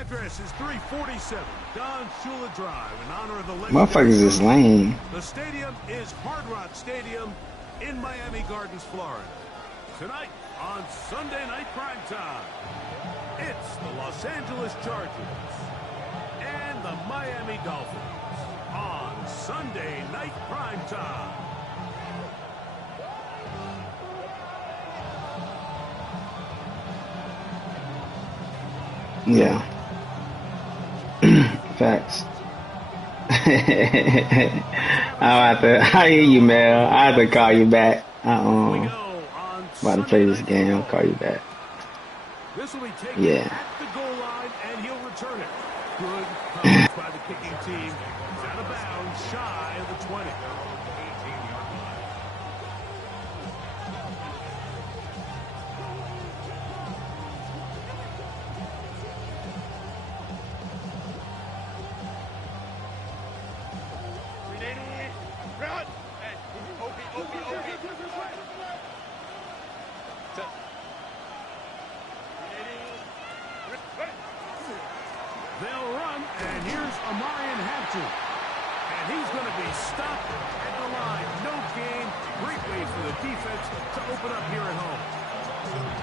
address is 347 Don Shula Drive in honor of the motherfuckers is lame. The stadium is Hard Rock Stadium in Miami Gardens, Florida. Tonight on Sunday Night Primetime, it's the Los Angeles Chargers and the Miami Dolphins on Sunday Night Primetime. Yeah. Facts. I hear you, Mel. I have to call you back. About to play this game. I'll call you back. This will be taken at the goal line, and he'll return it. Good coverage by the kicking team. He's out of bounds, shy of the 20. They'll run, and here's and he's going to be stopped at the line. No gain. Great way for the defense to open up here at home.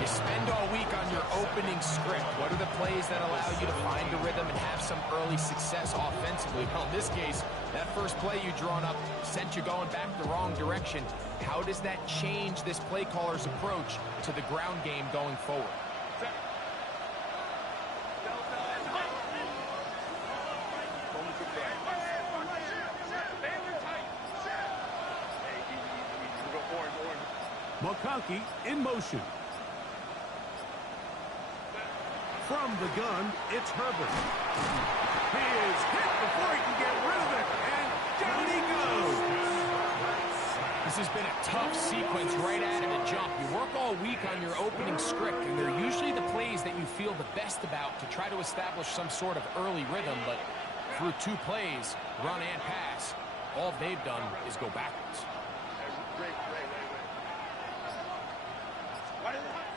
You spend all week on your opening script. What are the plays that allow you to find the rhythm and have some early success offensively? Well, in this case, that first play you drawn up sent you going back the wrong direction. How does that change this play caller's approach to the ground game going forward? McConkey in motion. From the gun, it's Herbert. He is hit before he can get rid of it, and down he goes. This has been a tough sequence right out of the jump. You work all week on your opening script, and they're usually the plays that you feel the best about to try to establish some sort of early rhythm, but through two plays, run and pass, all they've done is go backwards.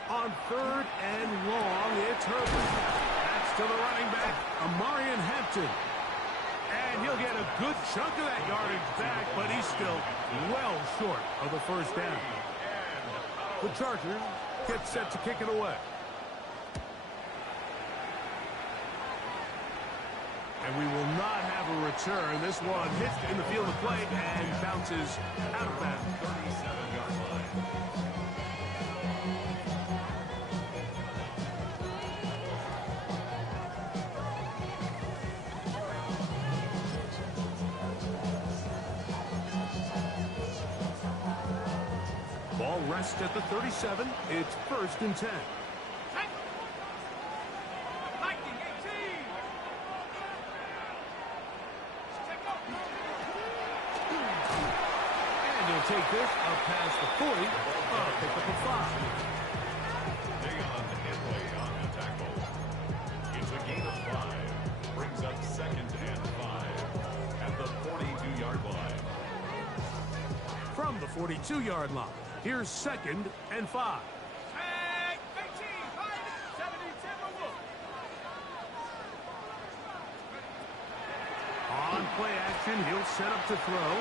On third and long, it's Herbert. That's to the running back, Amarian Hampton. And he'll get a good chunk of that yardage back, but he's still well short of the first down. The Chargers get set to kick it away. And we will not have a return. This one hits in the field of play and bounces out of bounds. 37-yard line. Ball rests at the 37. It's 1st and 10. And he'll take this up past the 40. Pick up a 5. Big on the hit play on the tackle. It's a gain of 5. Brings up 2nd and 5 at the 42-yard line. From the 42-yard line. Here's 2nd and 5. On play action, he'll set up to throw.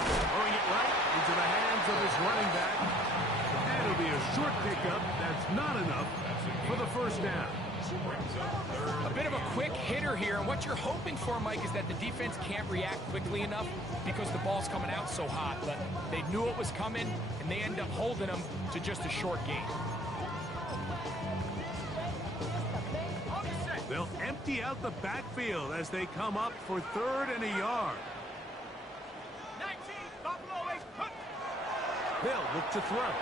Throwing it right into the hands of his running back. And it'll be a short pickup. That's not enough for the first down. A bit of a quick hitter here, and what you're hoping for, Mike, is that the defense can't react quickly enough because the ball's coming out so hot. But they knew it was coming, and they end up holding them to just a short gain. They'll empty out the backfield as they come up for 3rd and a yard. 19, Buffalo is put. They'll look to throw.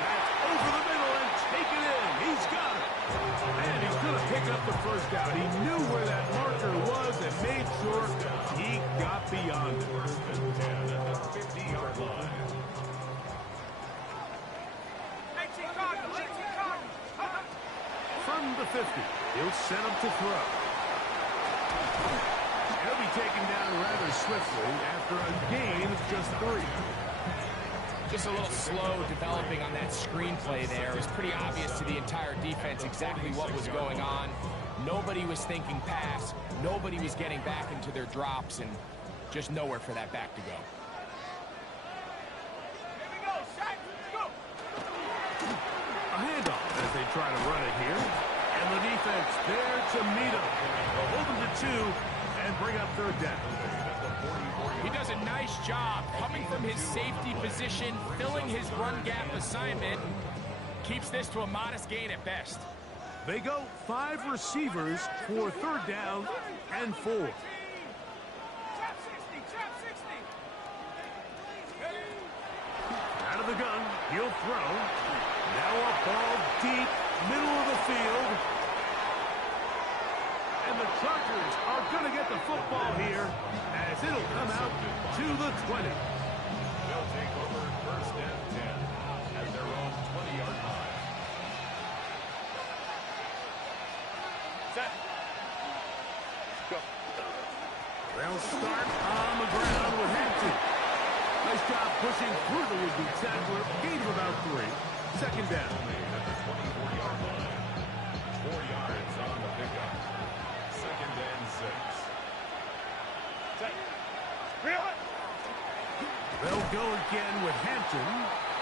That's over the middle and taken in. He's got it. And he's going to pick up the first down. He knew where that marker was and made sure he got beyond it. 1st and 10 at the 50-yard line. From the 50, he'll set up to throw. He'll be taken down rather swiftly after a gain of just 3. Just a little slow developing on that screenplay there. It was pretty obvious to the entire defense exactly what was going on. Nobody was thinking pass. Nobody was getting back into their drops, and just nowhere for that back to go. Here we go, Shaq. Let's go. A handoff as they try to run it here. And the defense there to meet him. They'll hold him to 2 and bring up third down. He does a nice job coming from his safety position, filling his run gap assignment, keeps this to a modest gain at best. They go 5 receivers for third down and 4. Trap 60, trap 60. Out of the gun, he'll throw. Now a ball deep, middle of the field. And the Chargers are going to get the football here as it'll come out to the 20. They'll take over first and 10 at their own 20-yard line. Set. Go. They'll start on the ground with Hampton. Nice job pushing through the would-be tackler. Gain of about 3. Second down. At the 24-yard line. 4 yards on the pickup. Second and 6. Set. Reel it. They'll go again with Hampton.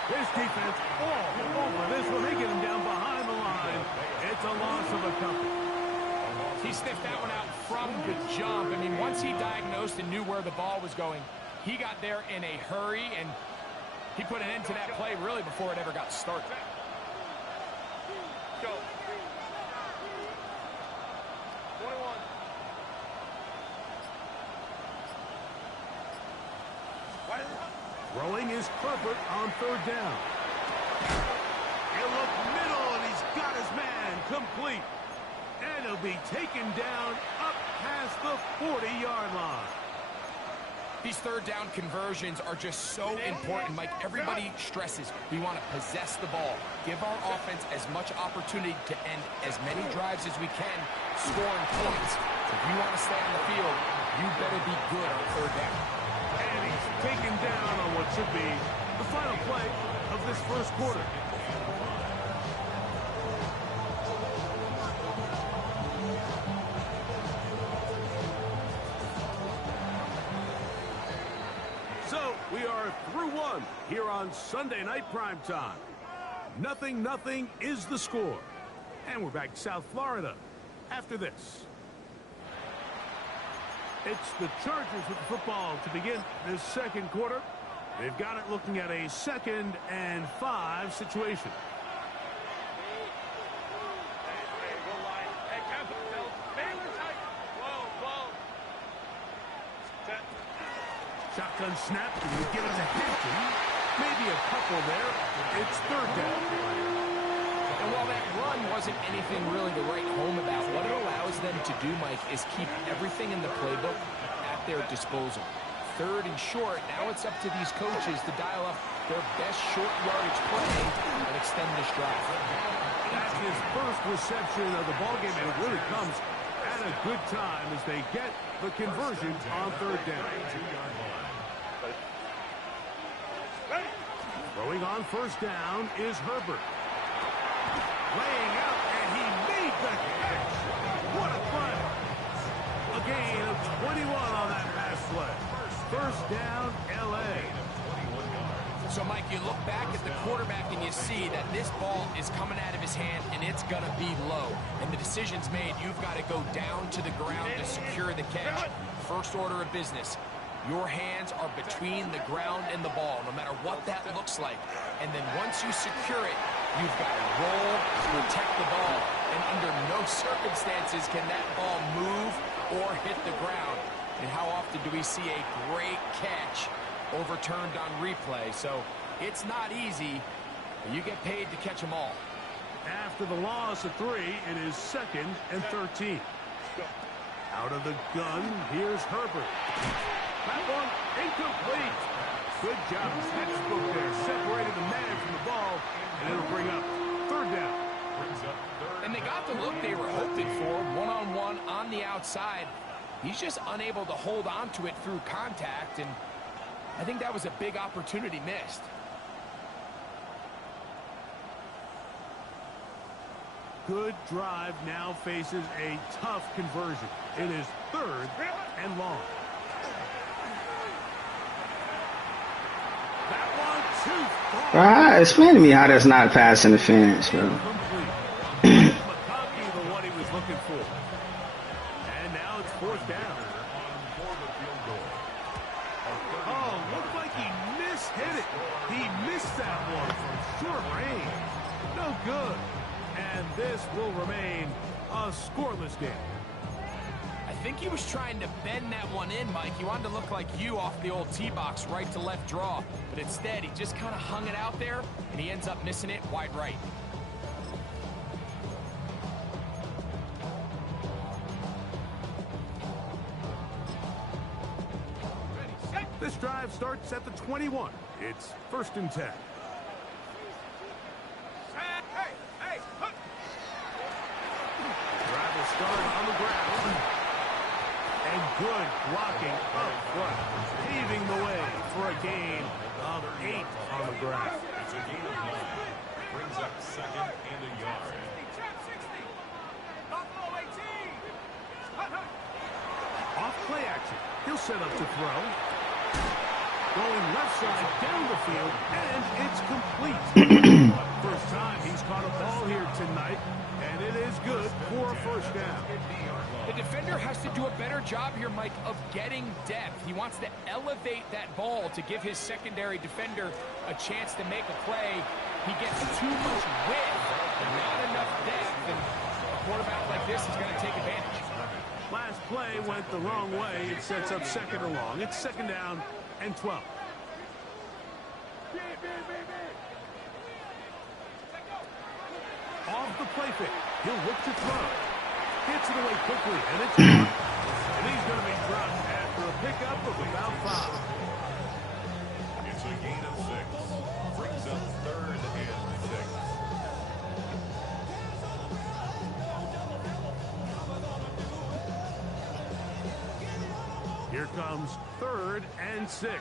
This defense all over this one. They get him down behind the line. It's a loss of a couple. He sniffed that one out from the jump. I mean, once he diagnosed and knew where the ball was going, he got there in a hurry, and he put an end to that play really before it ever got started. Go. 21. Throwing is Herbert on third down. He'll look middle, and he's got his man complete. And he'll be taken down up past the 40-yard line. These third down conversions are just so important, Mike. Everybody stresses we want to possess the ball, give our offense as much opportunity to end as many drives as we can, scoring points. So if you want to stay on the field, you better be good on third down. And he's taken down on what should be the final play of this first quarter. So we are through 1 here on Sunday Night Primetime. 0-0 is the score. And we're back to South Florida after this. It's the Chargers with the football to begin this second quarter. They've got it looking at a 2nd and 5 situation. Hey, go line. Hey, Kevin, Bill. Baylor tight. Whoa. Set. Shotgun snap, and we give it to Hampton. Maybe a couple there. It's third down. And while that run wasn't anything really to write home about, what it allows them to do, Mike, is keep everything in the playbook at their disposal. Third and short, now it's up to these coaches to dial up their best short yardage play and extend this drive. That's his first reception of the ballgame, and it really comes at a good time as they get the conversion on third down. Throwing on first down is Herbert. Laying out, and he made the catch. What a play. A gain of 21 on that pass play. First down, L.A. So, Mike, you look back at the quarterback and you see that this ball is coming out of his hand and it's going to be low. And the decision's made. You've got to go down to the ground to secure the catch. First order of business. Your hands are between the ground and the ball, no matter what that looks like. And then once you secure it, you've got to roll, protect the ball. And under no circumstances can that ball move or hit the ground. And how often do we see a great catch overturned on replay? So it's not easy, but you get paid to catch them all. After the loss of 3, it is 2nd and 13. Out of the gun, here's Herbert. That one incomplete. Good job. Textbook there. Separated the man from the ball, and it'll bring up third down. And they got the look they were hoping for, one-on-one on the outside. He's just unable to hold on to it through contact, and I think that was a big opportunity missed. good drive now faces a tough conversion. It is 3rd and long. That one too far. Explain to me how that's not pass interference, bro. McConkey, the one he was looking for. And now it's 4th down. Oh, looked like he mishit it. He missed that one from short range. No good. And this will remain a scoreless game. I think he was trying to bend that one in, Mike. He wanted to look like you off the old tee box, right to left draw. But instead, he just kind of hung it out there, and he ends up missing it wide right. This drive starts at the 21. It's 1st and 10. Drive will start on the ground. And good blocking up front, paving the way for a gain of 8 on the ground. It's a gain of 9. Brings up 2nd and a yard. Off play action. He'll set up to throw. Going left side down the field, and it's complete. First time he's caught a ball here tonight, and it is good for a 1st down. The defender has to do a better job here, Mike, of getting depth. He wants to elevate that ball to give his secondary defender a chance to make a play. He gets too much width and not enough depth, and a quarterback like this is going to take advantage. Last play went the wrong way. It sets up 2nd and long. It's 2nd down and 12. Off the play fake. He'll look to throw. Gets it away quickly, and it's dropped. And he's going to be dropped after a pickup of about 5. It's a gain of 6. Brings up 3rd and 6. Here comes 3rd and 6.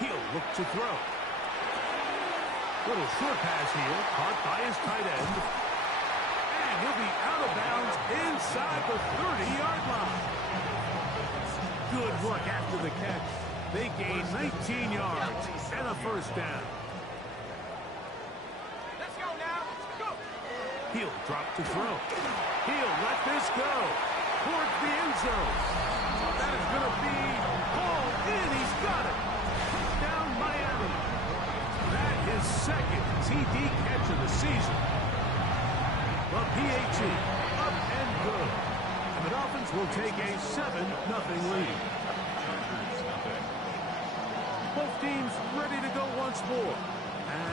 He'll look to throw. Little short pass here, caught by his tight end. And he'll be out of bounds inside the 30-yard line. Good work after the catch. They gain 19 yards and a 1st down. Let's go now. Let's go. He'll drop to throw. He'll let this go towards the end zone. That is going to be hauled in. He's got it. Touchdown, Miami. That is 2nd TD catch of the season. The PAT up and good. And the Dolphins will take a 7-0 lead. Both teams ready to go once more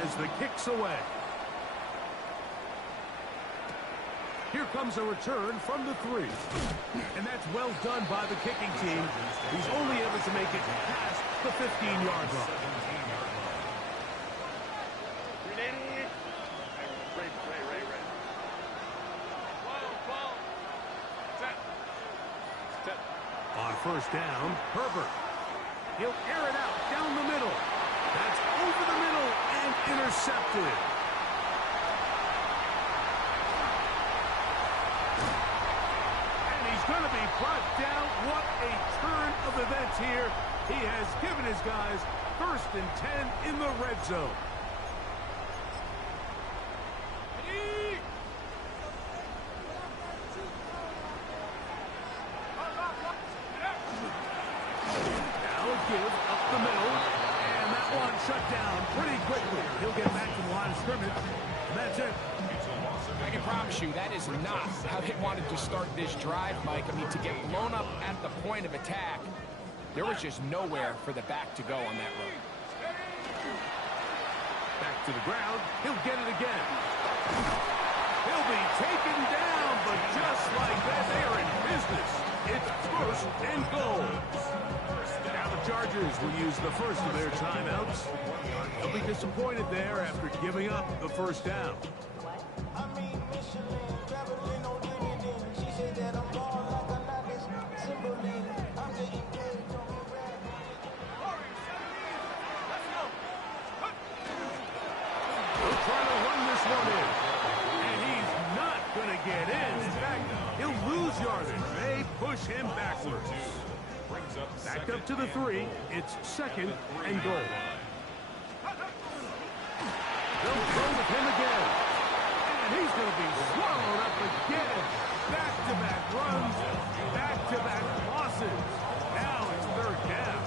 as the kick's away. Here comes a return from the 3. And that's well done by the kicking team. He's only able to make it past the 15-yard line. On 1st down, Herbert. He'll air it out down the middle. That's over the middle and intercepted. And he's going to be brought down. What a turn of events here. He has given his guys 1st and 10 in the red zone. Up the middle, and that one shut down pretty quickly. He'll get back to the line of scrimmage, and that's it. I can promise you that is not how they wanted to start this drive, Mike. I mean, to get blown up at the point of attack, there was just nowhere for the back to go on that run. Back to the ground. He'll get it again. He'll be taken down, but just like that, they are in business. It's 1st and goal. Now the Chargers will use the first of their timeouts. They'll be disappointed there after giving up the 1st down. try to run this one in. And he's not going to get in. In fact, he'll lose yardage. They push him backwards. Back up to the 3. It's 2nd and goal. They'll go with him again. And he's going to be swallowed up again. Back-to-back runs, back-to-back losses. Now it's 3rd down.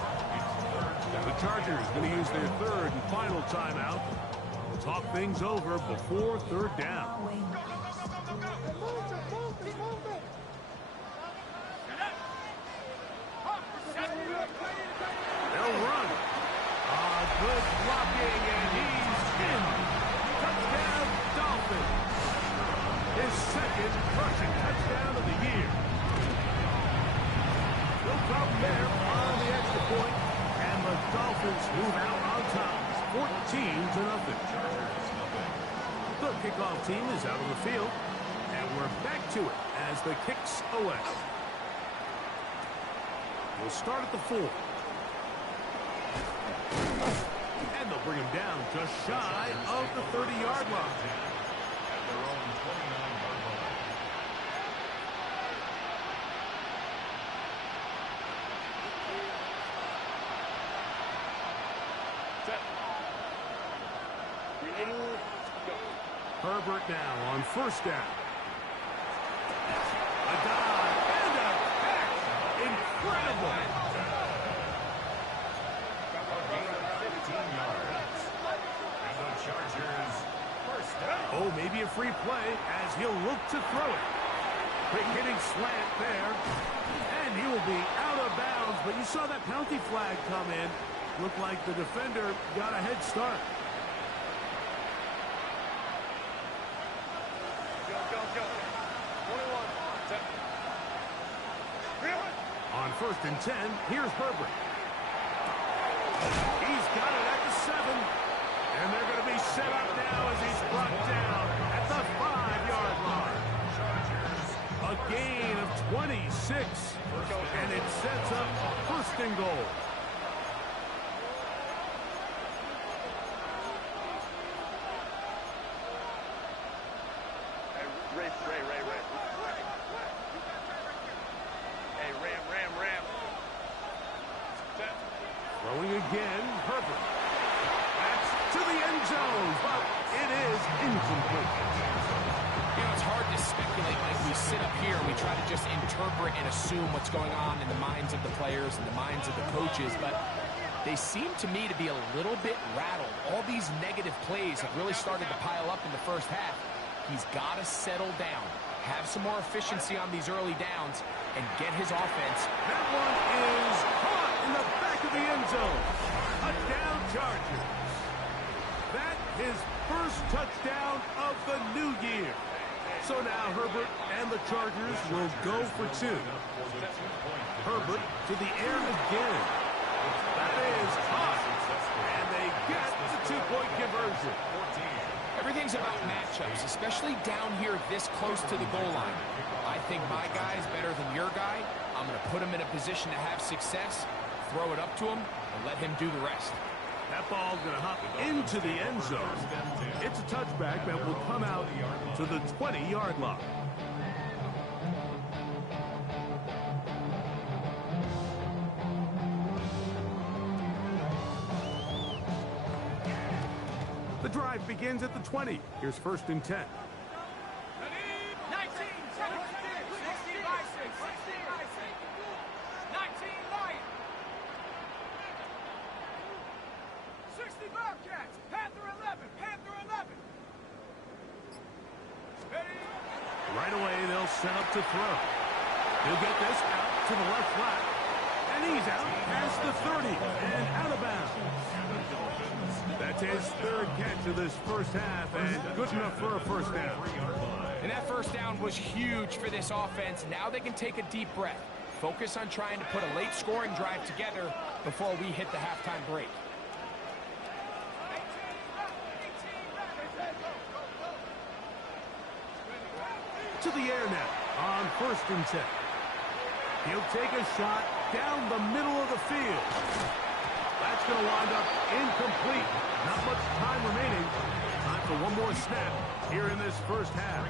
The Chargers going to use their 3rd and final timeout. Talk things over before 3rd down. They'll run. Good blocking, and he's in. Touchdown, Dolphins. His 2nd rushing touchdown of the year. They'll come there on the extra point, and the Dolphins move out on top. 14-0. The kickoff team is out on the field, and we're back to it as the kicks away. We'll start at the 4. And they'll bring him down just shy of the 30-yard line. At their own 29-yard line. Herbert now on 1st down. A dive and a catch. Incredible. 15 yards. And the Chargers 1st down. Oh, maybe a free play as he'll look to throw it. Quick hitting slant there. And he will be out of bounds. But you saw that penalty flag come in. Looked like the defender got a head start. On 1st and 10, here's Herbert. He's got it at the 7. And they're going to be set up now as he's brought down at the 5-yard line. A gain of 26. And it sets up 1st and goal. Throwing again, Herbert. That's to the end zone, but it is incomplete. You know, it's hard to speculate like we sit up here and we try to just interpret and assume what's going on in the minds of the players and the minds of the coaches, but they seem to me to be a little bit rattled. All these negative plays have really started to pile up in the 1st half. He's got to settle down, have some more efficiency on these early downs, and get his offense. That one is caught in the back of the end zone. Touchdown, Chargers. That his 1st touchdown of the new year. So now Herbert and the Chargers will go for 2. Herbert to the air again. That is caught. And they get the 2-point conversion. Everything's about matchups, especially down here this close to the goal line. I think my guy is better than your guy. I'm going to put him in a position to have success, throw it up to him, and let him do the rest. That ball's going to hop into the end zone. It's a touchback that will come out to the 20-yard line. The drive begins at the 20. Here's 1st and 10. 60 Bobcats, Panther 11, Panther 11. Right away, they'll set up to throw. He'll get this out to the left flat. And he's out past the 30 and out of bounds. That's his 3rd catch of this 1st half and good enough for a 1st down. And that 1st down was huge for this offense. Now they can take a deep breath. Focus on trying to put a late scoring drive together before we hit the halftime break. To the air now on 1st and 10. He'll take a shot down the middle of the field. That's going to wind up incomplete. Not much time remaining. Time for one more snap here in this first half.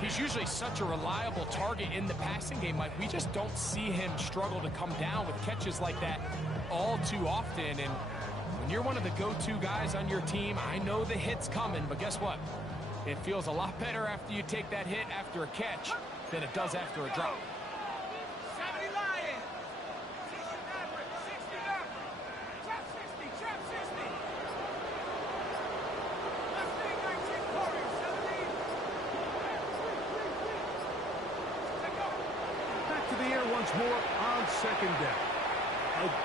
He's usually such a reliable target in the passing game, Mike. We just don't see him struggle to come down with catches like that all too often. And when you're one of the go-to guys on your team, I know the hit's coming, but guess what? It feels a lot better after you take that hit after a catch than it does after a drop. 70 Lions. 60 Maverick. 60 Maverick. Trap 60. Trap 60. Left wing 19 Corey. 17. Take over. Back to the air once more on second down.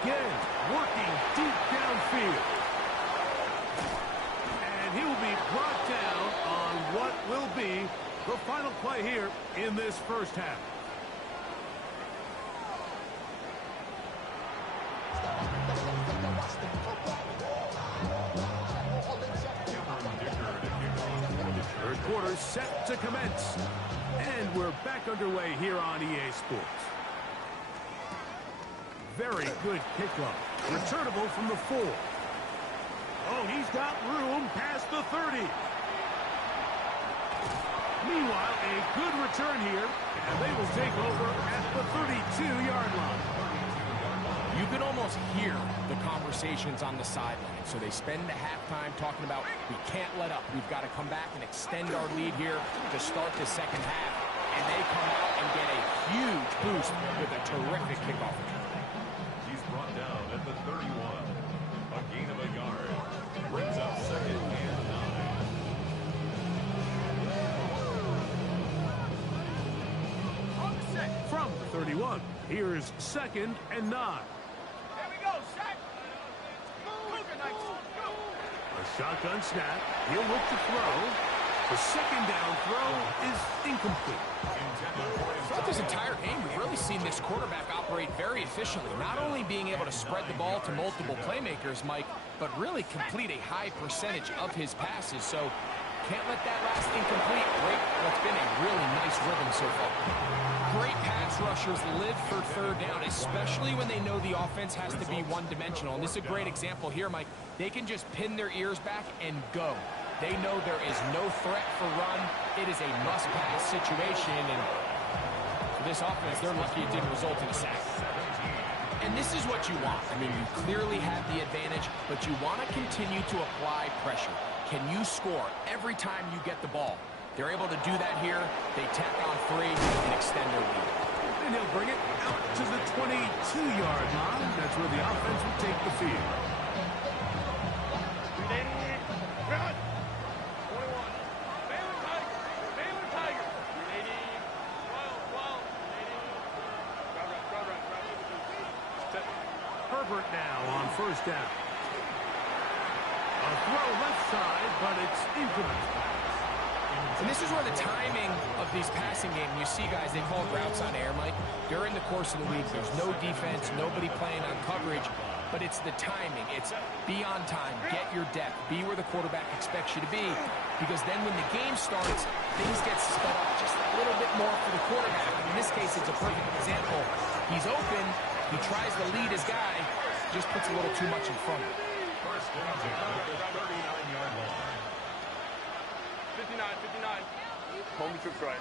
Again, working deep downfield. And he will be brought down on what will be the final play here in this first half. Third quarter set to commence. And we're back underway here on EA Sports. Very good kickoff. Returnable from the 4. Oh, he's got room past the 30. Meanwhile, a good return here, and they will take over at the 32-yard line. You can almost hear the conversations on the sideline. So they spend the halftime talking about, we can't let up. We've got to come back and extend our lead here to start the second half. And they come out and get a huge boost with a terrific kickoff. He's brought down at the 31. A gain of a yard. Brings up second and 9. On the set. From the 31, here's second and 9. Here we go. Shot. Cougar Knights. Go. A shotgun snap. He'll look to throw. The second down throw is incomplete. Throughout this entire game, we've really seen this quarterback operate very efficiently, not only being able to spread the ball to multiple playmakers, Mike, but really complete a high percentage of his passes. So can't let that last incomplete break what's been a really nice rhythm so far. Great pass rushers live for third down, especially when they know the offense has to be one-dimensional. And this is a great example here, Mike. They can just pin their ears back and go. They know there is no threat for run. It is a must-pass situation, and for this offense, they're lucky it didn't result in a sack. And this is what you want. I mean, you clearly have the advantage, but you want to continue to apply pressure. Can you score every time you get the ball? They're able to do that here. They tack on 3 and extend their lead. And he'll bring it out to the 22-yard line. That's where the offense will take the field. Run. 21. Baylor Tigers. Baylor Tigers. 80. Wild. 80. Herbert now on first down. A throw left side, but it's incomplete. And this is where the timing of these passing games, you see guys, they call routes on air, Mike. During the course of the week, there's no defense, nobody playing on coverage, but it's the timing. It's be on time, get your depth, be where the quarterback expects you to be, because then when the game starts, things get sped up just a little bit more for the quarterback. In this case, it's a perfect example. He's open, he tries to lead his guy, just puts a little too much in front of him. First down at the 39-yard line. 59. Home troops right.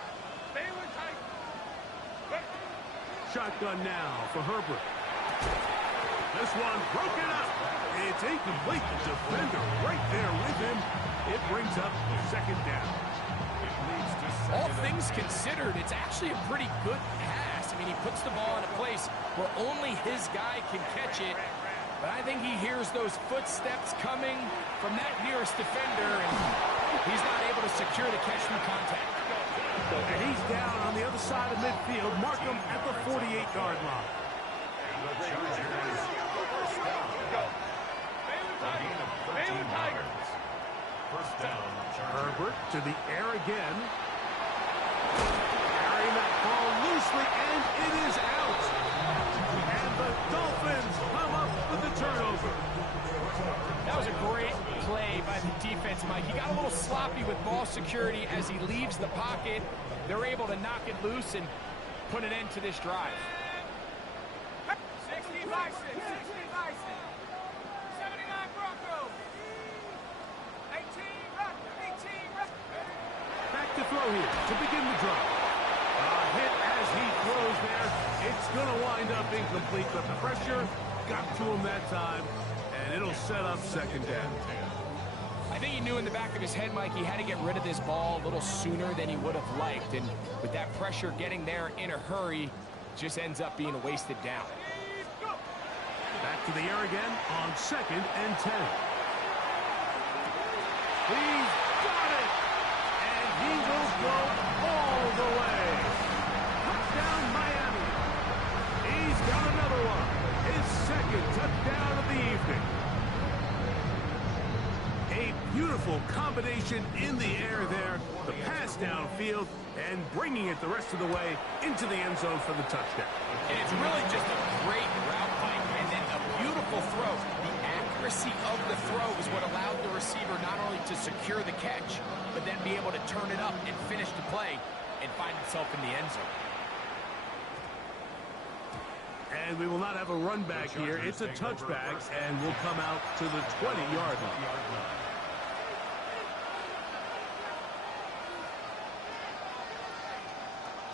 Baylor Tigers. Shotgun now for Herbert. This one broken up. It's incomplete. The defender right there with him. It brings up second down. It leads to All second. things considered, it's actually a pretty good pass. I mean, he puts the ball in a place where only his guy can catch it. But I think he hears those footsteps coming from that nearest defender, and he's not able to secure the catch through contact. And he's down on the other side of midfield. Mark him at the 48-yard line. Baylor Tigers. First down, Herbert to the air again. Carrying that ball loosely, and it is out. And the Dolphins come up with the turnover. That was a great play by the defense, Mike. He got a little sloppy with ball security as he leaves the pocket. They're able to knock it loose and put an end to this drive. 60 Bison. 60 Bison. 79 Broncos. 18 Back to throw here to begin the drive. A hit as he throws there. It's going to wind up incomplete, but the pressure got to him that time, and it'll set up second down. I think he knew in the back of his head, Mike, he had to get rid of this ball a little sooner than he would have liked. And with that pressure getting there in a hurry, just ends up being a wasted down. Back to the air again on 2nd and 10. He's got it! And he will go all the way. Touchdown, Miami. He's got another one. His second touchdown of the evening. A beautiful combination in the air there. The pass downfield and bringing it the rest of the way into the end zone for the touchdown. And it's really just a great route, Mike, and then a beautiful throw. The accuracy of the throw is what allowed the receiver not only to secure the catch, but then be able to turn it up and finish the play and find himself in the end zone. And we will not have a run back here. It's a touchback, and we'll come out to the 20-yard line.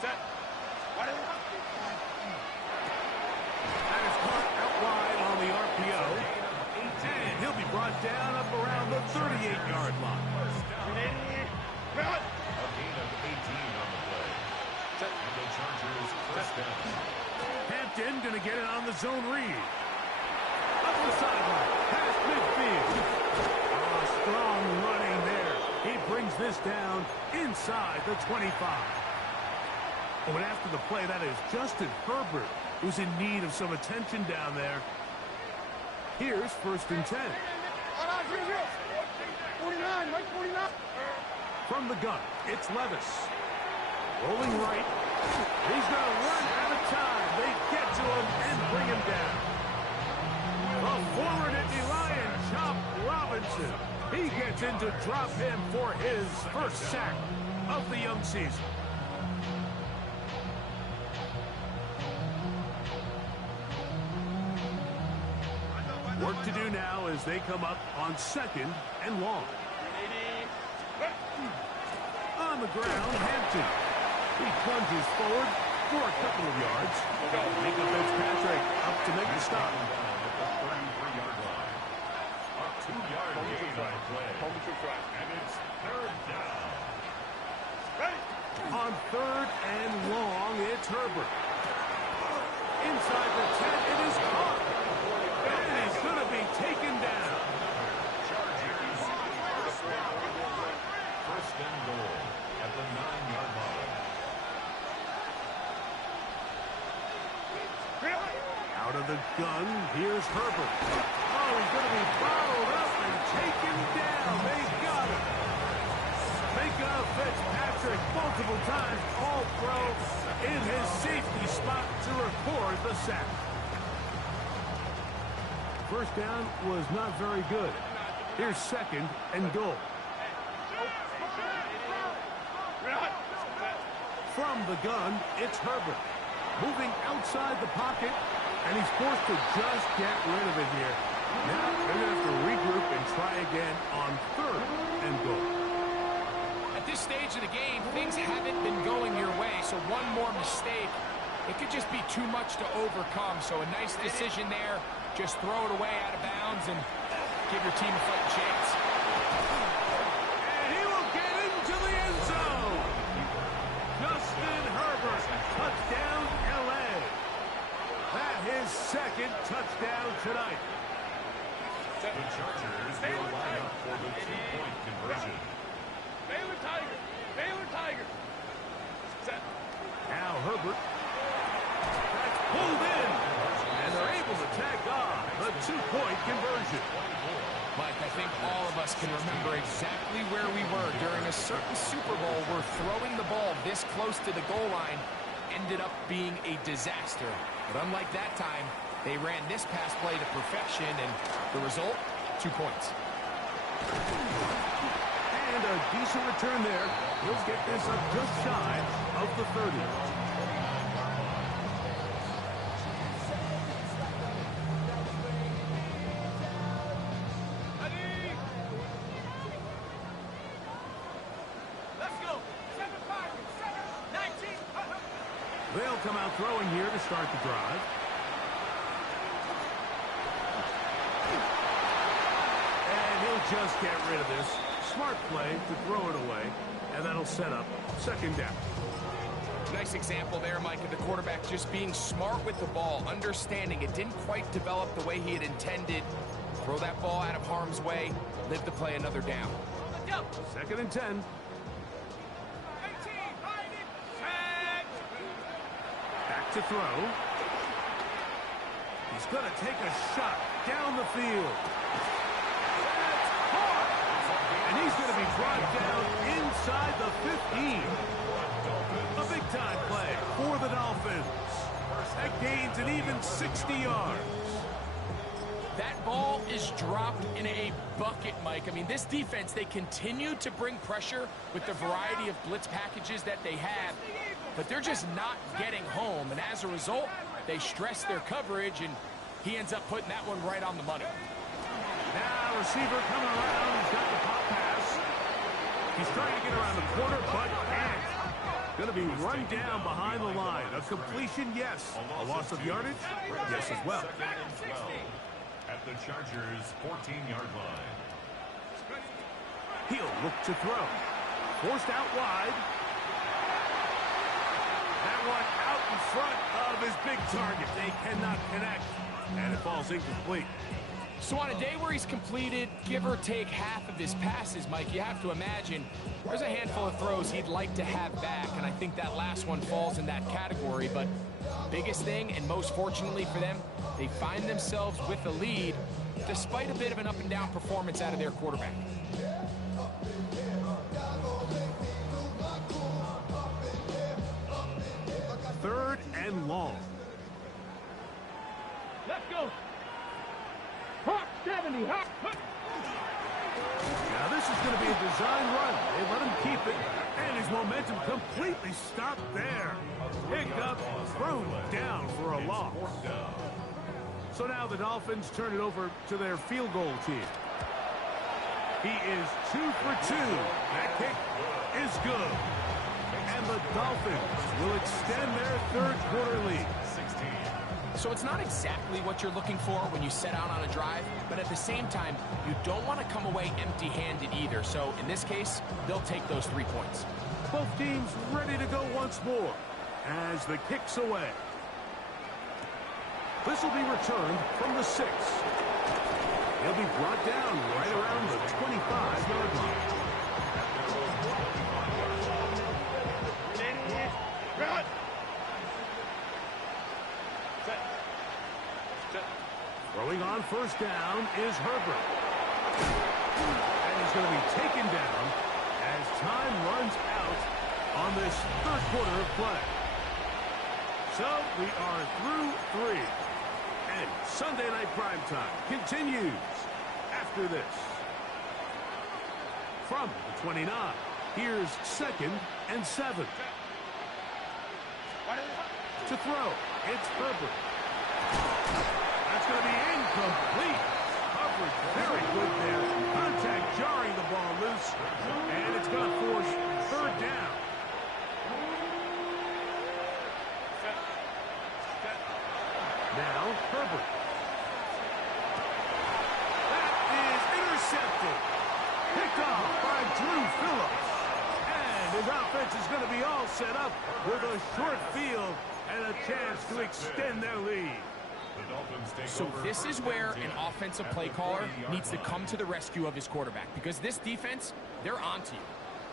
Set. That is caught out wide on the RPO. And he'll be brought down up around the 38-yard line. A gain of 18 on the play. And the Chargers first down. Hampton going to get it on the zone read. Up the sideline, past midfield. Oh, strong running there. He brings this down inside the 25. Oh, and after the play, that is Justin Herbert, who's in need of some attention down there. Here's 1st and 10. 49, Mike 49. From the gun, it's Levis. Rolling right. He's going to run out of time. They get to him and bring him down. The former Nittany Lion, Chop Robinson. He gets in to drop him for his first sack of the young season. Work to do now as they come up on 2nd and long. On the ground, Hampton. He plunges forward for a couple of yards. Mika Fitzpatrick up to make the stop. At the 33-yard line. A 2-yard gain on the play. And it's 3rd down. On 3rd and long, it's Herbert. Inside the 10, it is caught. And he's going to be taken down. Chargers. First and goal at the 9-yard line. Out of the gun, here's Herbert. Oh, he's going to be followed up and taken down. They got him. Mika Fitzpatrick multiple times all-pro in his safety spot to record the sack. First down was not very good. Here's 2nd and goal. From the gun, it's Herbert. Moving outside the pocket, and he's forced to just get rid of it here. Now they're going to have to regroup and try again on 3rd and goal. At this stage of the game, things haven't been going your way, so one more mistake, it could just be too much to overcome. So a nice decision there. Just throw it away out of bounds and give your team a fighting chance. And he will get into the end zone. Justin Herbert, touchdown LA. That his 2nd touchdown tonight. The Chargers will line up for the 2-point conversion. Baylor Tiger. Baylor Tiger. Set. Now Herbert. That's pulled in. And they're able to tack on the 2-point conversion. Mike, I think all of us can remember exactly where we were during a certain Super Bowl where throwing the ball this close to the goal line ended up being a disaster. But unlike that time, they ran this pass play to perfection, and the result, 2 points. And a decent return there. He'll get this up just shy of the 30. They'll come out throwing here to start the drive. And he'll just get rid of this. Smart play to throw it away, and that'll set up second down. Nice example there, Mike, of the quarterback just being smart with the ball, understanding it didn't quite develop the way he had intended. Throw that ball out of harm's way, live to play another down. Second and 10. 18, behind it, set. Back to throw. He's going to take a shot down the field. That's hard. And he's going to be brought down inside the 15. A big-time play for the Dolphins. That gains an even 60 yards. That ball is dropped in a bucket, Mike. I mean, this defense, they continue to bring pressure with the variety of blitz packages that they have, but they're just not getting home. And as a result, they stress their coverage, and he ends up putting that one right on the money. Now, receiver coming around. He's got the pop pass. He's trying to get around the corner, but can't. Going to be run down behind the line. A completion, yes. A loss of yardage, yes as well. At the Chargers' 14-yard line. He'll look to throw. Forced out wide. That one out in front of his big target. They cannot connect, and it falls incomplete. So on a day where he's completed, give or take half of his passes, Mike, you have to imagine there's a handful of throws he'd like to have back, and I think that last one falls in that category. But biggest thing, and most fortunately for them, they find themselves with a lead despite a bit of an up-and-down performance out of their quarterback. Third and long. Let's go. Hawk 70, Hawk. Now this is going to be a design run. They let him keep it, and his momentum completely stopped there. Picked up, thrown down for a loss. So now the Dolphins turn it over to their field goal team. He is 2 for 2. That kick is good. And the Dolphins will extend their third quarter lead. So it's not exactly what you're looking for when you set out on a drive, but at the same time, you don't want to come away empty-handed either. So in this case, they'll take those 3 points. Both teams ready to go once more as the kick's away. This will be returned from the 6. He'll be brought down right around the 25-yard line. Throwing on first down is Herbert. And he's going to be taken down as time runs out on this third quarter of play. So we are through 3. And Sunday Night Primetime continues after this. From the 29, here's 2nd and 7. To throw, it's Herbert. That's going to be incomplete. Coverage very good there. Contact jarring the ball loose. And it's going to force third down. Now, Herbert. That is intercepted. Picked off by Drew Phillips. And his offense is going to be all set up with a short field and a chance to extend their lead. So this is where an offensive play caller needs to come to the rescue of his quarterback, because this defense, they're onto you.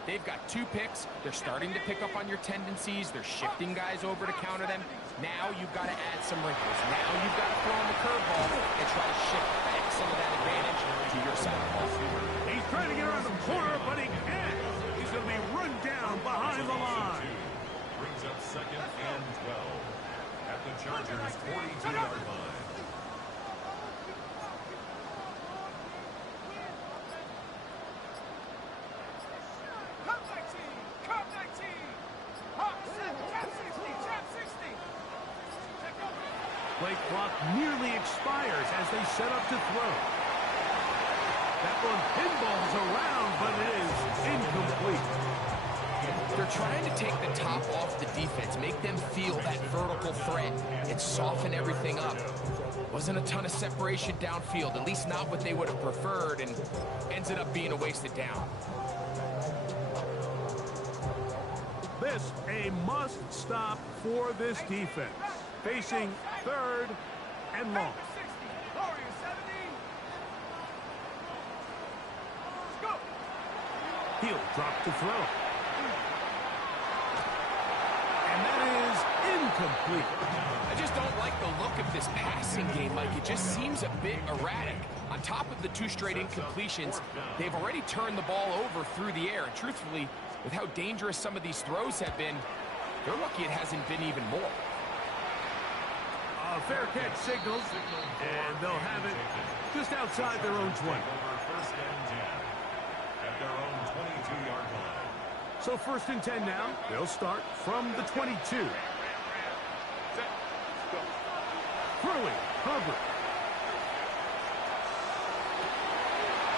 They've got 2 picks. They're starting to pick up on your tendencies. They're shifting guys over to counter them. Now you've got to add some wrinkles. Now you've got to throw in the curveball and try to shift back some of that advantage to your side of the ball. He's trying to get around the corner, but he can't. He's going to be run down behind the line. Brings up 2nd and 12 at the Chargers' 42-yard line. Cup 19. Hawk 7, tap 60, tap 60. Play clock nearly expires as they set up to throw. That one pinballs around, but it is incomplete. They're trying to take the top off the defense, make them feel that vertical threat, and soften everything up. Wasn't a ton of separation downfield, at least not what they would have preferred, and ended up being a wasted down. This a must stop for this defense. Facing 3rd and long. He'll drop to throw. And that is incomplete. I just don't like the look of this passing game, Mike. It just seems a bit erratic. On top of the 2 straight incompletions, they've already turned the ball over through the air. And truthfully, with how dangerous some of these throws have been, they're lucky it hasn't been even more. Fair catch signals, and they'll have it just outside their own 20. First and 10 at their own 22-yard line. So 1st and 10 now. They'll start from the 22. Throwing, Herbert.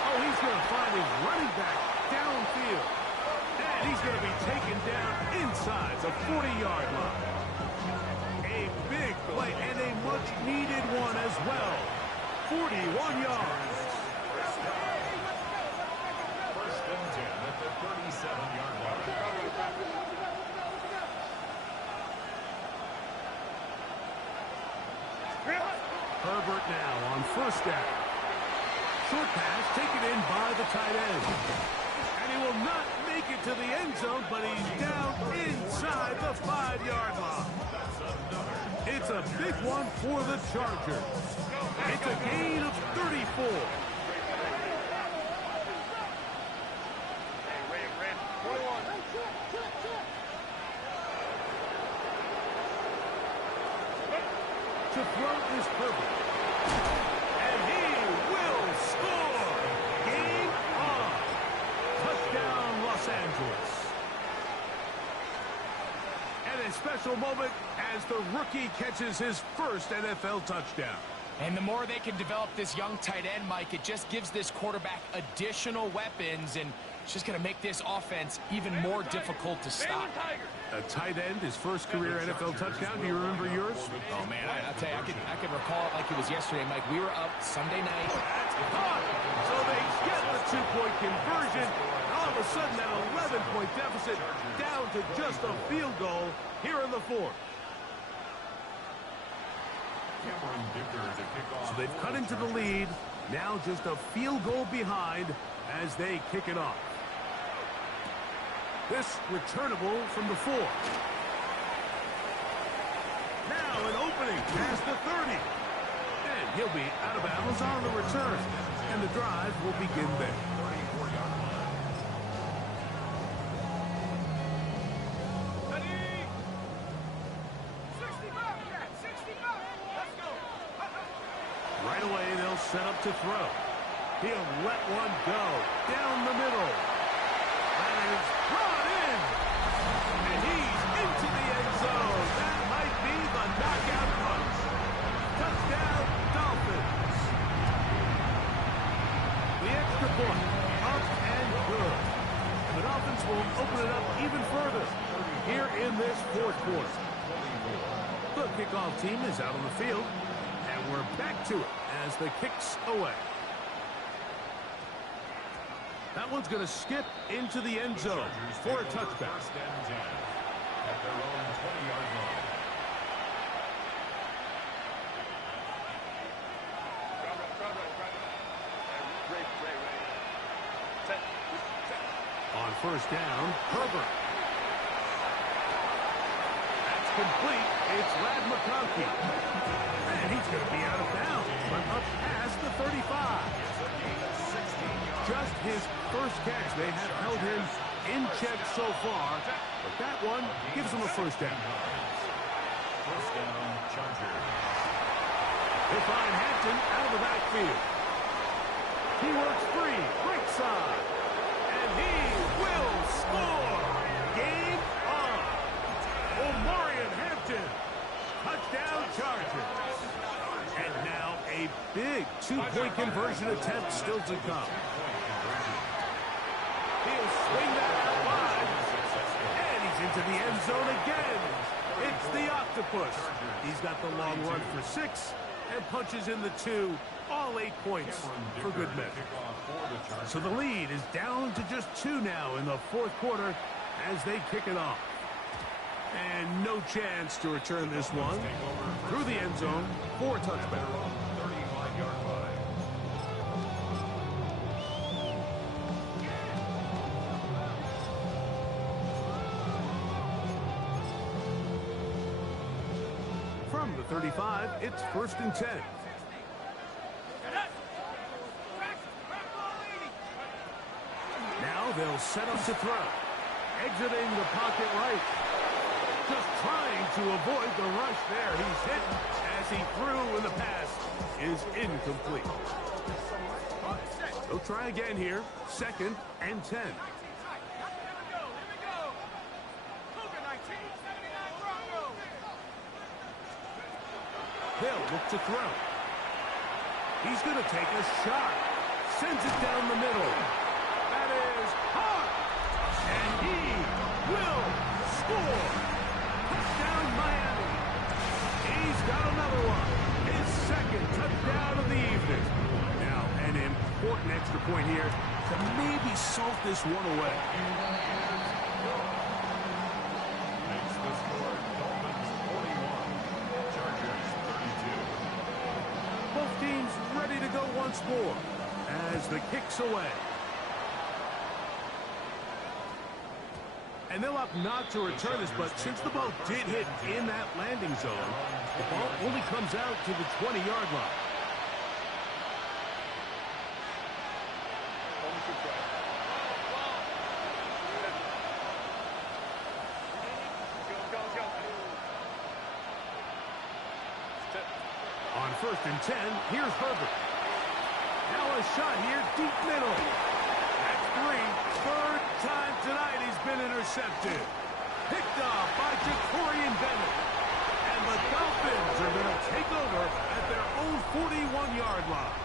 Oh, he's going to find his running back downfield. And he's going to be taken down inside the 40-yard line. A big play and a much-needed one as well. 41 yards. First and 10 at the 37-yard line. Herbert now on 1st down. Short pass taken in by the tight end. And he will not make it to the end zone, but he's down inside the 5-yard line. It's a big one for the Chargers. It's a gain of 34. To throw is Herbert. And he will score. Game on. Touchdown, Los Angeles. And a special moment as the rookie catches his first NFL touchdown. And the more they can develop this young tight end, Mike, it just gives this quarterback additional weapons, and it's just going to make this offense even more difficult to stop. A tight end, his first career NFL touchdown. Do you remember yours? Oh, man, I'll tell you, I could recall it like it was yesterday, Mike. We were up Sunday night. That's caught. So they get the 2-point conversion. All of a sudden, that 11-point deficit down to just a field goal here in the 4th. So they've cut into the lead. Now just a field goal behind as they kick it off. This returnable from the 4. Now an opening past the 30. And he'll be out of bounds on the return. And the drive will begin there. Right away, they'll set up to throw. He'll let one go down the middle. And it's brought in. And he's into the end zone. That might be the knockout punch. Touchdown, Dolphins. The extra point, up and good. The Dolphins will open it up even further here in this 4th quarter. The kickoff team is out on the field. And we're back to it as the kick's away. That one's going to skip into the end zone for a touchback. First and 10 at their own 20-yard line. On 1st down, Herbert. That's complete. It's Lad McConkey. And he's going to be out of bounds, but up past the 35. Just his first catch. They have held him in check so far, but that one gives him a 1st down. First down, Chargers. They find Hampton out of the backfield. He works free, right side, and he will score. Game on. Omarion Hampton. Touchdown, Chargers. And now a big 2-point conversion attempt still to come. He'll swing that out wide, and into the end zone again. It's the octopus. He's got the long run for 6 and punches in the 2. All 8 points for good measure. So the lead is down to just 2 now in the fourth quarter as they kick it off. And no chance to return this one through the end zone for a touchback. 35-yard line. From the 35, it's 1st and 10. Now they'll set up to throw. Exiting the pocket right. Just trying to avoid the rush there. He's hit as he threw, and the pass is incomplete. They'll try again here. 2nd and 10. They'll look to throw. He's going to take a shot. Sends it down the middle. That is hard. And he will score. Touchdown, Miami. He's got another one. His 2nd touchdown of the evening. Now, an important extra point here to maybe salt this one away. Makes the score Dolphins 41, Chargers 32. Both teams ready to go once more as the kick's away. And they'll opt not to return this, but since the ball did hit in that landing zone, the ball only comes out to the 20-yard line. On 1st and 10, here's Herbert. Now a shot here, deep middle. That's 3. 3rd time tonight he's been intercepted. Picked off by Jacorian Bennett. And the Dolphins are going to take over at their own 41-yard line.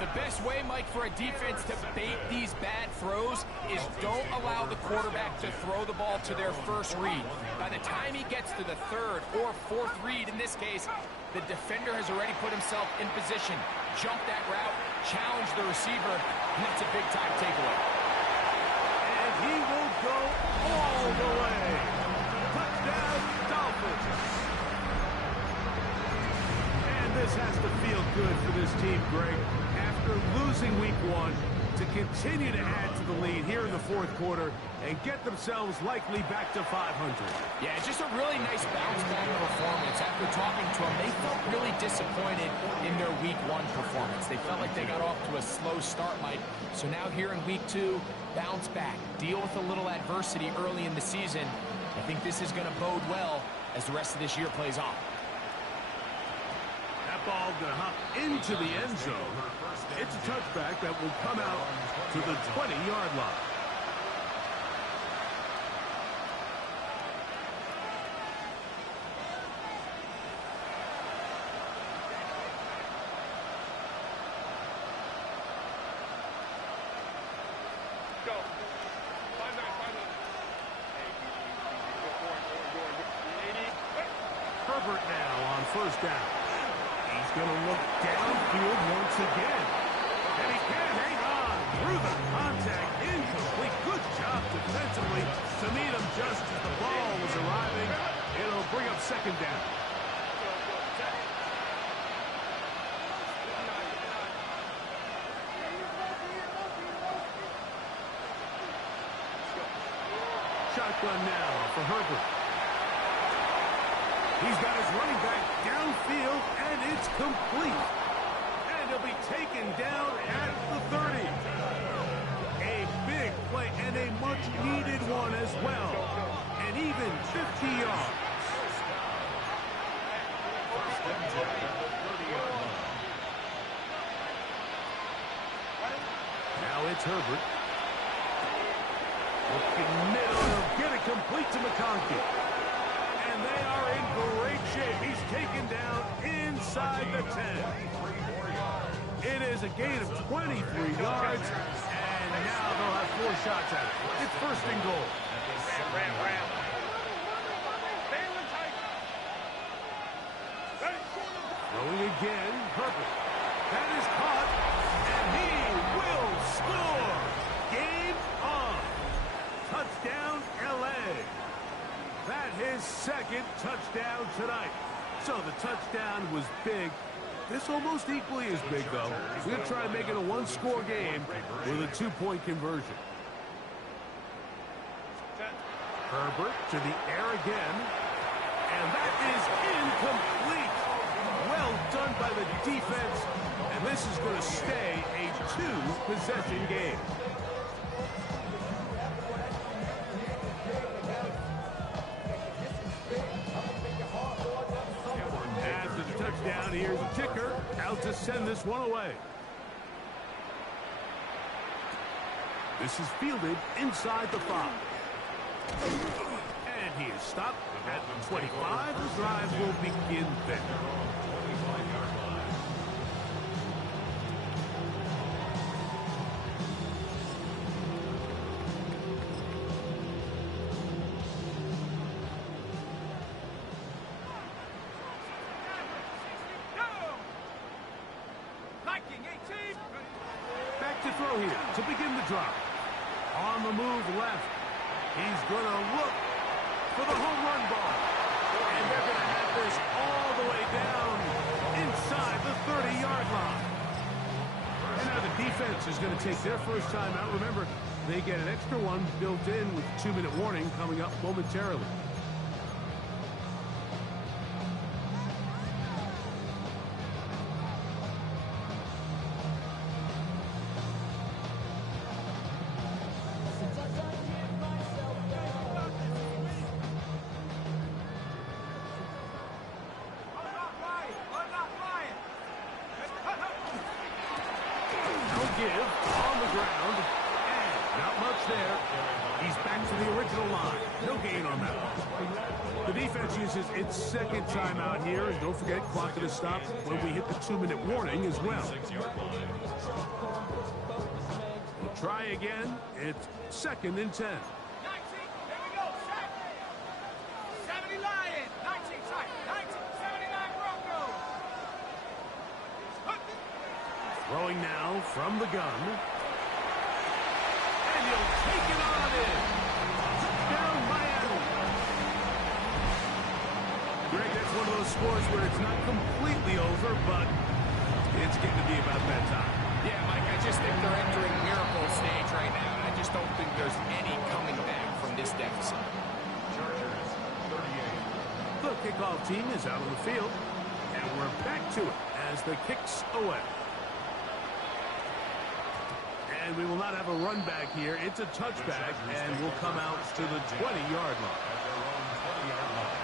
The best way, Mike, for a defense to bait these bad throws is don't allow the quarterback to throw the ball to their first read. By the time he gets to the 3rd or 4th read, in this case, the defender has already put himself in position, jumped that route, challenged the receiver, and that's a big-time takeaway. And he will go all the way. Touchdown, Dolphins. And this has to feel good for this team, Greg. After losing week 1, to continue to add to the lead here in the fourth quarter and get themselves likely back to 500. Yeah, just a really nice bounce-back performance. After talking to them, they felt really disappointed in their week 1 performance. They felt like they got off to a slow start, Mike. So now here in week 2, bounce back, deal with a little adversity early in the season. I think this is going to bode well as the rest of this year plays on. That ball going to hop into the end zone. It's a touchback that will come out to the 20-yard line. Herbert now on 1st down. He's going to look downfield once again. And he can't hang on through the contact. Incomplete. Good job defensively to meet him just as the ball was arriving. It'll bring up 2nd down. Shotgun now for Herbert. He's got his running back downfield, and it's complete. And he'll be taken down at the 30. A big play and a much-needed one as well. And even 50 yards. Now it's Herbert. Looking middle, he'll get it complete to McConkey. And they are in great shape. He's taken down inside the 10. It is a gain of 23 yards, and now they'll have 4 shots at it. It's 1st and goal. Throwing again, Herbert. That is caught, and he will score. Game on. Touchdown, L.A. That his second touchdown tonight. So the touchdown was big. This almost equally as big, though. We're going to try and make it a one-score game with a two-point conversion. Herbert to the air again. And that is incomplete. Well done by the defense. And this is going to stay a two-possession game. After the touchdown, here's a kicker out to send this one away. This is fielded inside the 5. And he is stopped at the 25. The drive will begin there. Back to throw here to begin the drive. On the move left. He's going to look for the home run ball. And they're going to have this all the way down inside the 30-yard line. And now the defense is going to take their first time out. Remember, they get an extra one built in with a 2-minute warning coming up momentarily. Give on the ground, and not much there. He's back to the original line. No gain on that one. The defense uses its second timeout here, and don't forget, clock to stop when we hit the 2-minute warning as well. We'll try again. It's 2nd and 10. 19, there we go, set. 70 Lions, 19, sorry, 19, 79 Broncos. Throwing now from the gun. And he'll take it on in. Down Miami. Greg, that's one of those scores where it's not completely over, but it's getting to be about that time. Yeah, Mike, I just think they're entering miracle stage right now, and I just don't think there's any coming back from this deficit. Chargers, 38. The kickoff team is out on the field, and we're back to it as the kick's away. And we will not have a run back here. It's a touchback, and we'll come out to the 20-yard line. At their own 20-yard line.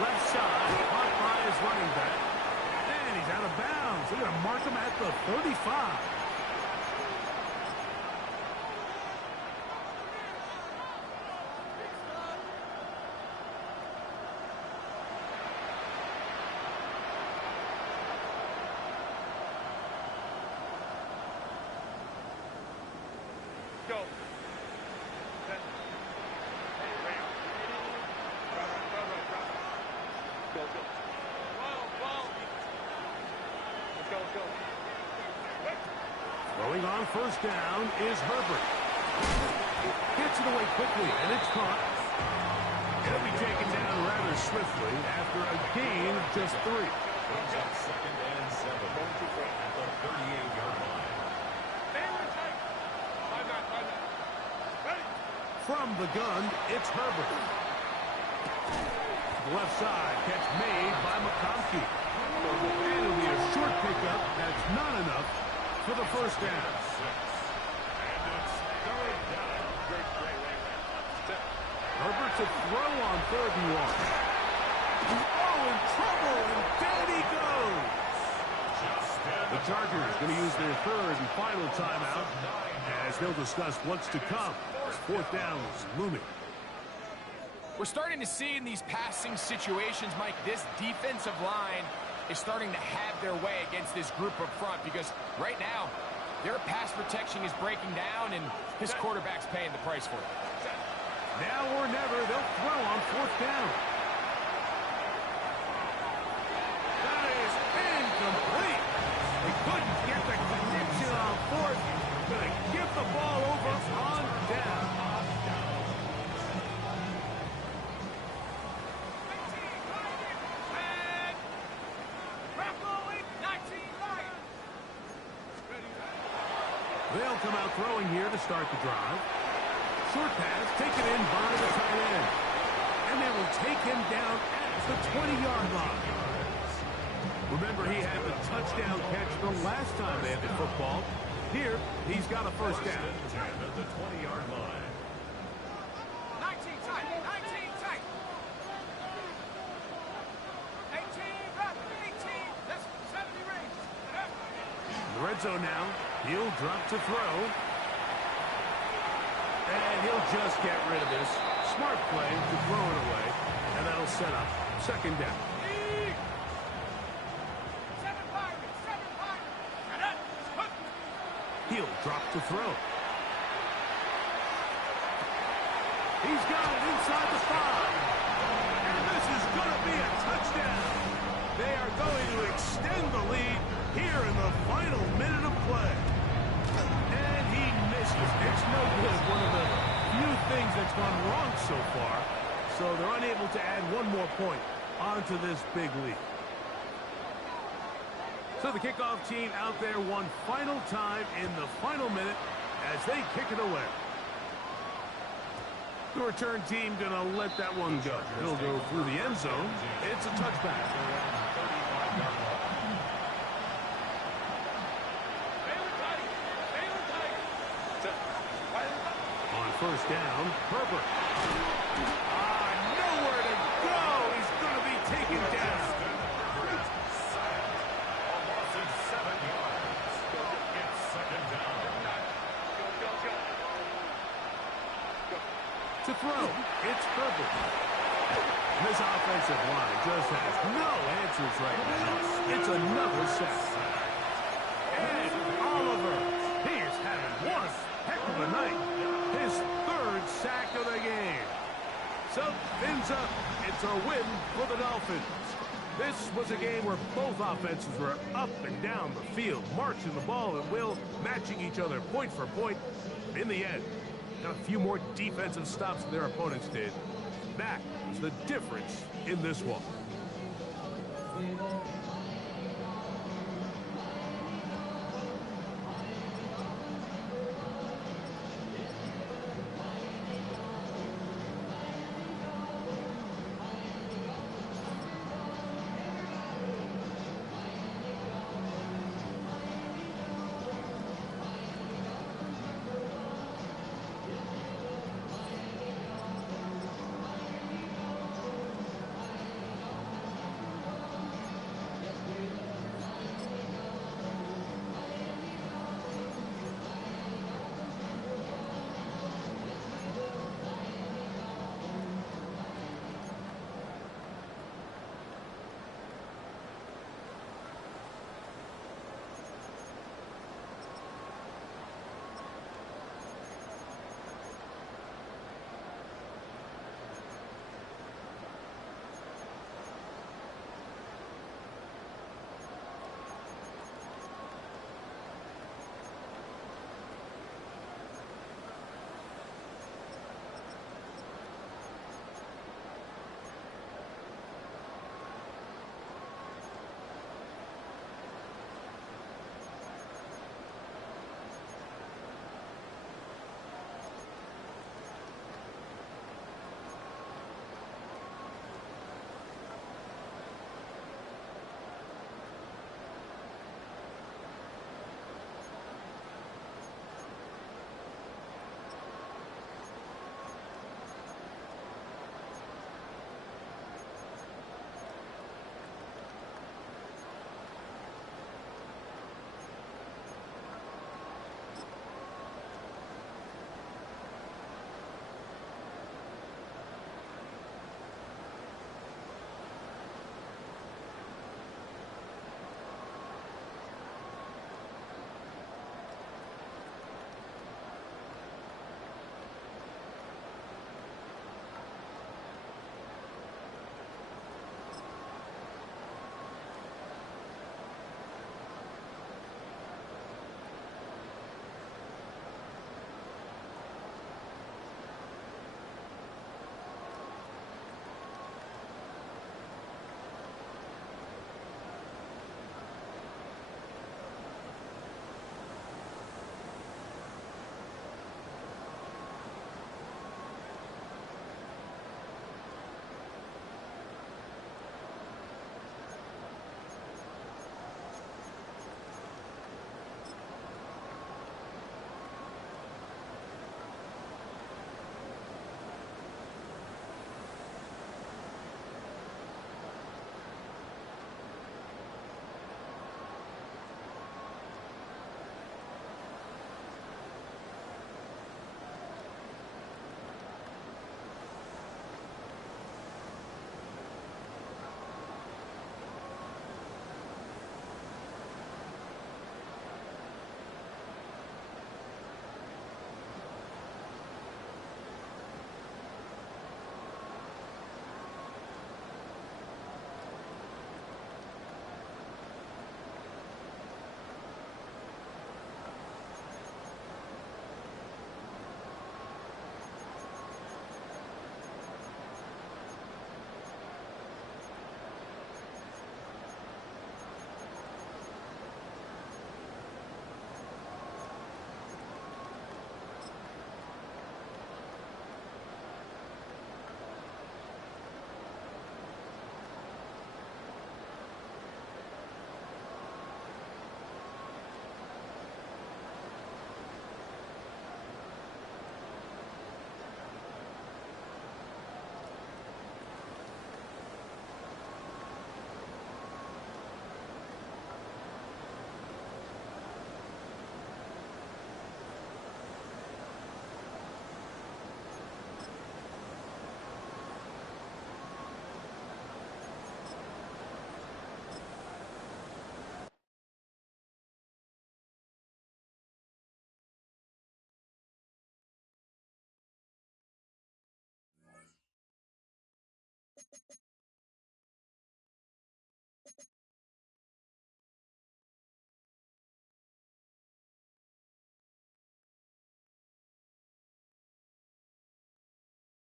Left side, caught by his running back. And he's out of bounds. They're going to mark him at the 35. Go. Throwing on first down is Herbert. Gets it away quickly, and it's caught. It'll be taken down rather swiftly after a gain of just 3. Brings up 2nd and 7 at the 38-yard line. From the gun, it's Herbert. The left side, catch made by McConkey. And it'll be a short pickup. That's not enough for the first down. Herbert to throw on 3rd and 1. Oh, in trouble, and down he goes. Justin The Chargers going to use their third and final timeout as they'll discuss what's to come. Fourth down is looming. We're starting to see in these passing situations, Mike, this defensive line is starting to have their way against this group up front because right now, their pass protection is breaking down and this quarterback's paying the price for it. Now or never, they'll throw on fourth down. That is incomplete. They couldn't get the connection on fourth. Going to give the ball over on down. They'll come out throwing here to start the drive. Short pass taken in by the tight end. And they will take him down at the 20-yard line. Remember, he had the touchdown catch the last time they had the football. Here, he's got a first down. At the 20-yard line. 19 tight, 19 tight. 18, run, 18. That's 70 range. In the red zone now. He'll drop to throw. And he'll just get rid of this. Smart play to throw it away. And that'll set up second down. 7 Pirates. He'll drop to throw. He's got it inside the 5. And this is going to be a touchdown. They are going to extend the lead here in the final minute of play. And he misses. It's no good. One of the few things that's gone wrong so far. So they're unable to add one more point onto this big lead. So the kickoff team out there one final time in the final minute as they kick it away. The return team going to let that one go. It'll go through the end zone. It's a touchback. On first down, Herbert. Nowhere to go. He's going to be taken down. To throw, it's Herbert. This offensive line just has no answers right now. It's another sack. And Oliver, he is having one heck of a night. His third sack of the game. So, ends up, it's a win for the Dolphins. This was a game where both offenses were up and down the field, marching the ball at will, matching each other point for point. In the end, got a few more defensive stops than their opponents did. That was the difference in this one.